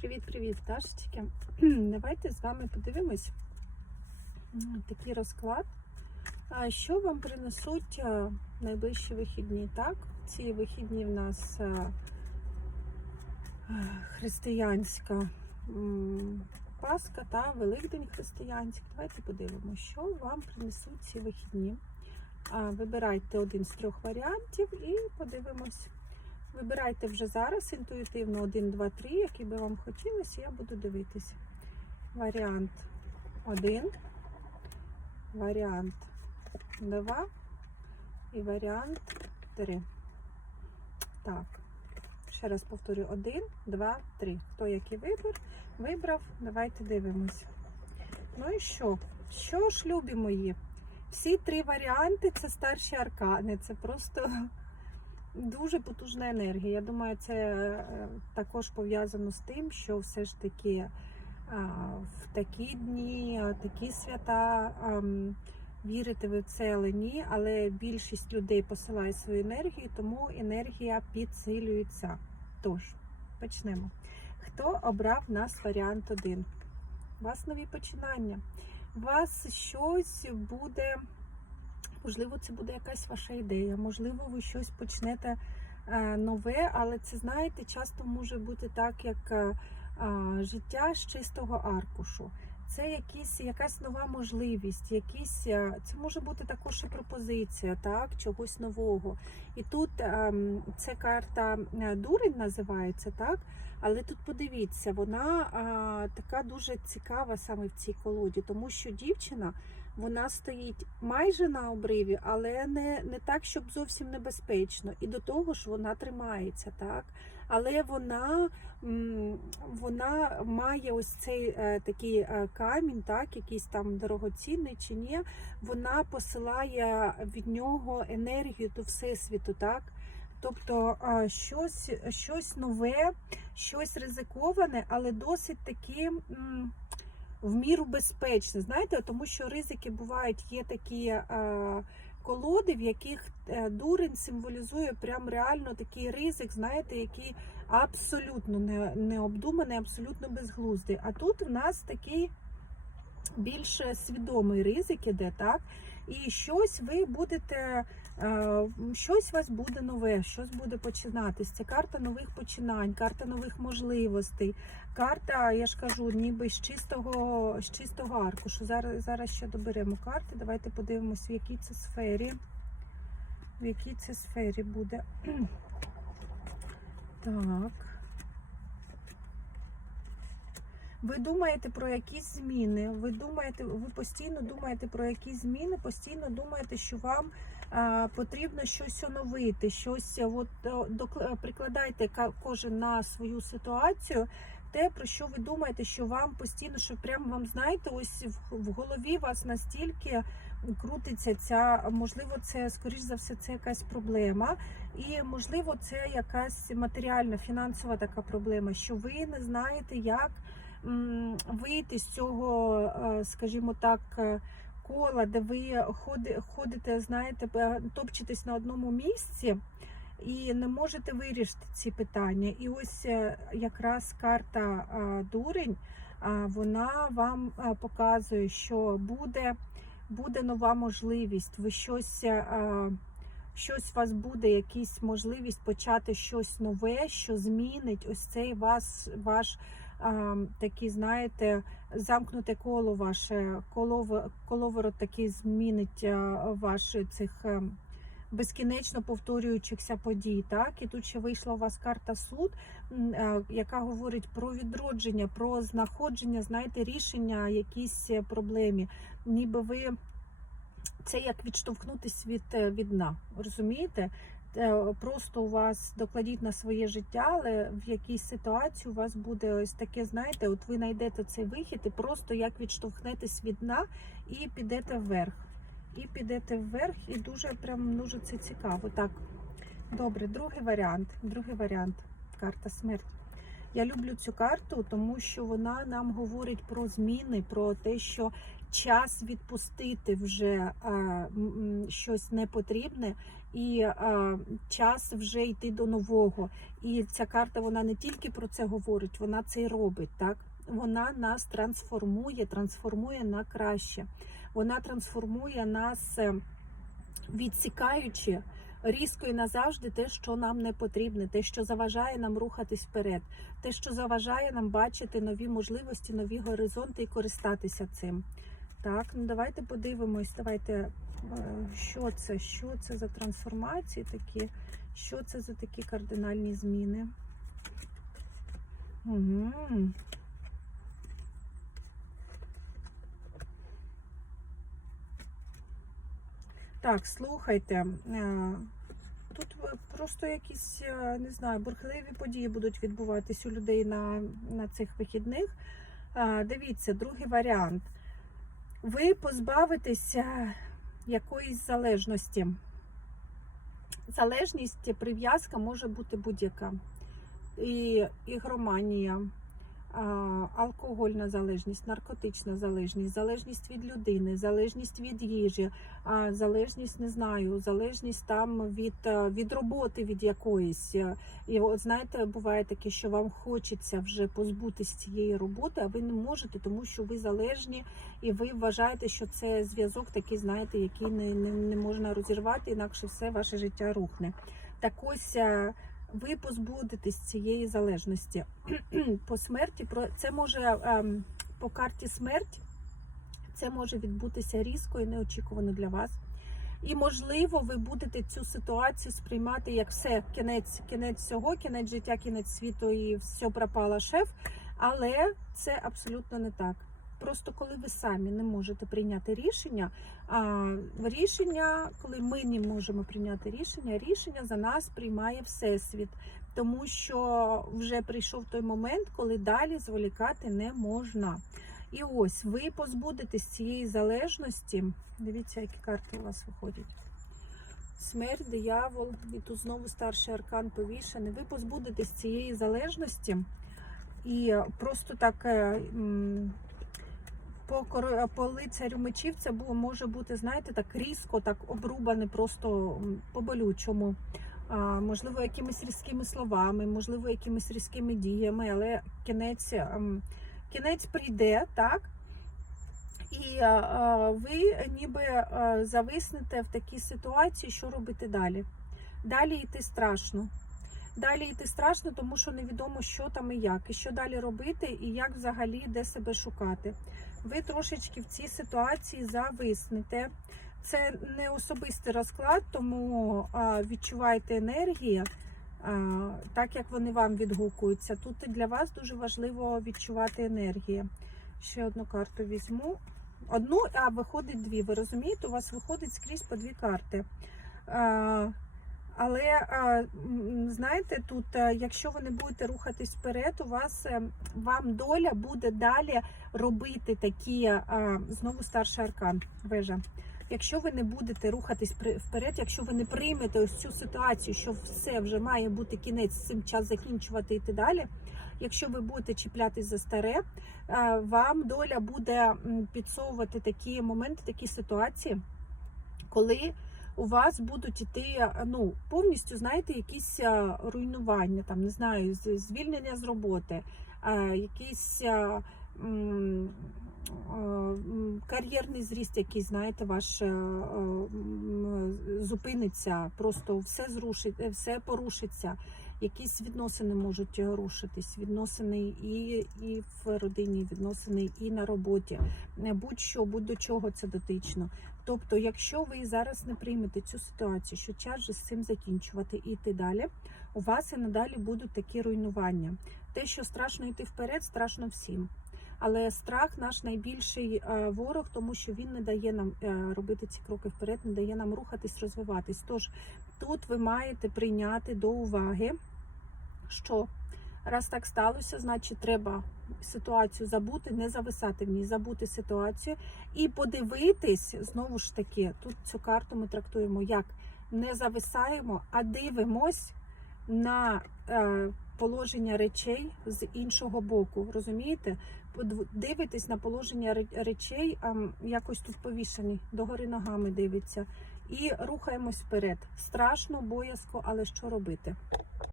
Привіт-привіт, пташечки. Давайте з вами подивимось такий розклад. Що вам принесуть найближчі вихідні? Так, ці вихідні в нас християнська Пасха та Великдень християнський. Давайте подивимося, що вам принесуть ці вихідні. Вибирайте один з трьох варіантів і подивимось. Вибирайте вже зараз інтуїтивно 1, 2, 3, який би вам хотілося, я буду дивитися. Варіант 1, варіант 2 і варіант 3. Так, ще раз повторю: 1, 2, 3. Хто який вибір вибрав, давайте дивимось. Ну і що? Що ж, любі мої? Всі три варіанти це старші аркани. Це просто дуже потужна енергія. Я думаю, це е, також пов'язано з тим, що все ж таки в такі дні, такі свята. Вірите ви в це, але ні, але більшість людей посилає свою енергію, тому енергія підсилюється. Тож, почнемо. Хто обрав нас варіант 1? У вас нові починання. У вас щось буде Можливо, це буде якась ваша ідея, можливо, ви щось почнете е, нове, але це, знаєте, часто може бути так, як е, життя з чистого аркушу. Це якісь, якась нова можливість, якісь, е, це може бути також і пропозиція, так, чогось нового. І тут ем, це карта дурень називається, так? Але тут подивіться, вона така дуже цікава саме в цій колоді, тому що дівчина вона стоїть майже на обриві, але не, не так, щоб зовсім небезпечно. І до того ж вона тримається, так? Але вона вона має ось цей е, такий е, камінь, так, якийсь там дорогоцінний чи ні. Вона посилає від нього енергію до всесвіту, так? Тобто а, щось, щось нове, щось ризиковане, але досить таки. В міру безпечне. Знаєте, тому що ризики бувають, є такі е, колоди, в яких е, дурень символізує прям реально такий ризик, знаєте, який абсолютно не, не обдуманий, абсолютно безглуздий. А тут в нас такий більш свідомий ризик іде, так? І щось ви будете, е, щось у вас буде нове, щось буде починатись. Це карта нових починань, карта нових можливостей. Карта, я ж кажу, ніби з чистого, з чистого аркушу. Зараз, зараз ще доберемо карти. Давайте подивимось, в якій це сфері. В якій це сфері буде. Так. Ви думаєте про якісь зміни. Ви думаєте, ви постійно думаєте про якісь зміни, постійно думаєте, що вам а, потрібно щось оновити, щось от, докл- прикладайте кожен на свою ситуацію. Те, про що ви думаєте, що вам постійно, що прямо вам знаєте, ось в, в голові вас настільки крутиться ця, можливо, це скоріш за все, це якась проблема, і можливо, це якась матеріальна, фінансова така проблема, що ви не знаєте, як вийти з цього, е, скажімо так, е, кола, де ви ходите, знаєте, топчетесь на одному місці. І не можете вирішити ці питання. І ось е, якраз карта дурень, вона вам показує, що буде, буде нова можливість. Ви щось, щось у вас буде, якась можливість почати щось нове, що змінить ось цей вас, ваш а, такий, знаєте, замкнуте коло ваше, коловорот такий змінить а, ваш цих. ем, безкінечно повторюючихся подій. Так, і тут ще вийшла у вас карта суд, е, яка говорить про відродження, про знаходження, знаєте, рішення якійсь е, проблемі. Ніби ви це як відштовхнутись від, е, від дна. Розумієте? Е, Просто у вас докладіть на своє життя, але в якійсь ситуації у вас буде ось таке, знаєте, от ви знайдете цей вихід і просто як відштовхнетесь від дна і підете вверх і підете вверх, і дуже прям дуже це цікаво. Так, добре, другий варіант. Другий варіант. Карта смерть. Я люблю цю карту, тому що вона нам говорить про зміни, про те, що час відпустити вже а, щось непотрібне і а, час вже йти до нового. І ця карта вона не тільки про це говорить, вона це й робить. Так вона нас трансформує, трансформує на краще. Вона трансформує нас, е, відсікаючи різко і назавжди те, що нам не потрібне, те, що заважає нам рухатись вперед, те, що заважає нам бачити нові можливості, нові горизонти і користатися цим. Так, ну давайте подивимось, давайте, що це, що це за трансформації такі, що це за такі кардинальні зміни. Угу. Так, слухайте. е, Тут е, просто якісь, е, не знаю, бурхливі події будуть відбуватись у людей на, на цих вихідних. Е, Дивіться, другий варіант. Ви позбавитеся якоїсь залежності. Залежність, прив'язка може бути будь-яка. І ігроманія, а, алкогольна залежність, наркотична залежність, залежність від людини, залежність від їжі, залежність, не знаю, залежність там від, е, від роботи від якоїсь. Е, І от знаєте, буває таке, що вам хочеться вже позбутися цієї роботи, а ви не можете, тому що ви залежні, і ви вважаєте, що це зв'язок такий, знаєте, який не, не, не можна розірвати, інакше все ваше життя рухне. Так ось. Ви позбудетесь цієї залежності. По смерті про це може ем, по карті смерть. Це може відбутися різко і неочікувано для вас. І, можливо, ви будете цю ситуацію сприймати як все, кінець, кінець всього, кінець життя, кінець світу і все пропала шеф. Але це абсолютно не так. Просто коли ви самі не можете прийняти рішення, а рішення, коли ми не можемо прийняти рішення, рішення за нас приймає Всесвіт, тому що вже прийшов той момент, коли далі зволікати не можна. І ось ви позбудетесь цієї залежності. Дивіться, які карти у вас виходять. Смерть, диявол, і тут знову старший аркан повішений. Ви позбудетесь цієї залежності і просто так. Е, по, по лицарю мечів це було, може бути, знаєте, так різко, так обрубане, просто по-болючому. А, можливо, якимись різкими словами, можливо, якимись різкими діями, але кінець, ем, кінець прийде, так? І ви ніби а, зависнете в такій ситуації, що робити далі. Далі йти страшно. Далі йти страшно, тому що невідомо, що там і як, і що далі робити, і як взагалі де себе шукати. Ви трошечки в цій ситуації зависнете. Це не особистий розклад, тому відчувайте енергії, так як вони вам відгукуються. Тут для вас дуже важливо відчувати енергії. Ще одну карту візьму. Одну, а виходить дві. Ви розумієте, у вас виходить скрізь по дві карти. Але знаєте, тут, якщо ви не будете рухатись вперед, у вас е, вам доля буде далі робити такі знову старший аркан вежа. Якщо ви не будете рухатись вперед, якщо ви не приймете ось цю ситуацію, що все вже має бути кінець, цим час закінчувати йти далі. Якщо ви будете чіплятись за старе, вам доля буде підсовувати такі моменти, такі ситуації, коли у вас будуть іти ну, повністю, знаєте, якісь руйнування, там, не знаю, звільнення з роботи, якийсь м, а, м, кар'єрний зріст, який, знаєте, ваш зупиниться, просто все зрушить, все порушиться. Якісь відносини можуть е, рушитись, відносини і, і в родині, відносини і на роботі. Е, Будь-що, будь до чого це дотично. Тобто, якщо ви зараз не приймете цю ситуацію, що час вже з цим закінчувати і йти далі, у вас і надалі будуть такі руйнування. Те, що страшно йти вперед, страшно всім. Але страх наш найбільший е, ворог, тому що він не дає нам е, робити ці кроки вперед, не дає нам рухатись, розвиватись. Тож тут ви маєте прийняти до уваги, що раз так сталося, значить треба ситуацію забути, не зависати в ній, забути ситуацію і подивитись знову ж таки. Тут цю карту ми трактуємо як не зависаємо, а дивимось на е, положення речей з іншого боку. Розумієте? Дивитесь на положення речей, якось тут повішені, догори ногами дивиться. і рухаємось вперед. Страшно, боязко, але що робити?